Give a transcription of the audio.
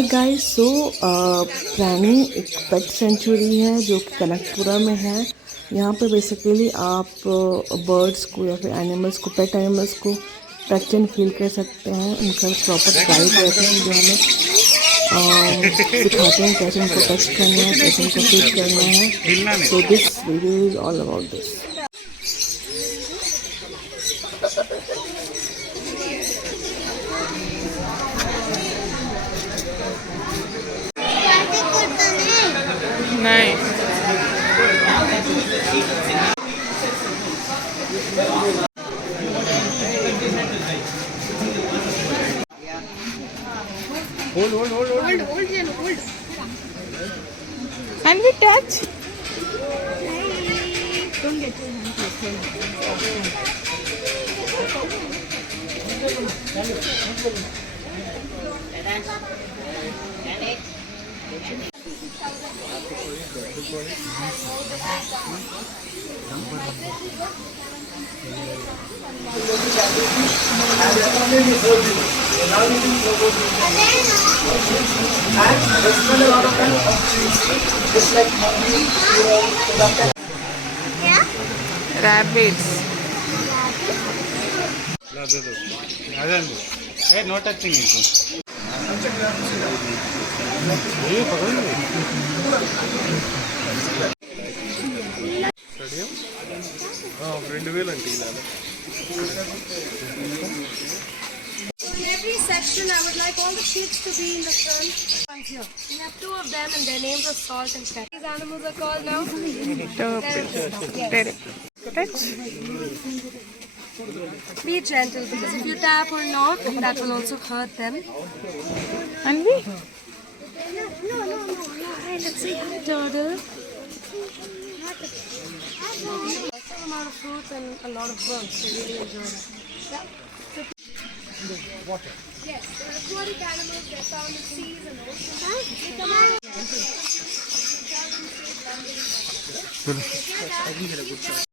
Hi guys, सो प्राणी एक पेट century है जो कि कनकपुरा में है। यहाँ पे बेसिकली आप बर्ड्स को या फिर एनिमल्स को, पेट एनिमल्स को टच एंड फील कर सकते हैं। उनका प्रॉपर गाइड रहते हैं जो हमें सिखाते हैं कैसे उनको टच करना है, कैसे उनको फील करना है। So this video is all about this. नहीं hold. Can we touch? Don't get your rabbits. No touching it. In every section, I would like all the kids to be in the front. Here. We have two of them, and their names are Salt and Pepper. These animals are called now. Yes. Touch. Be gentle, because if you tap or knock, that will also hurt them. And we? Alright, let's see. Turtle. Some amount of fruits and a lot of bugs. They really enjoy that. Water. Yes, they're aquatic animals. They're found in seas and oceans. They come out.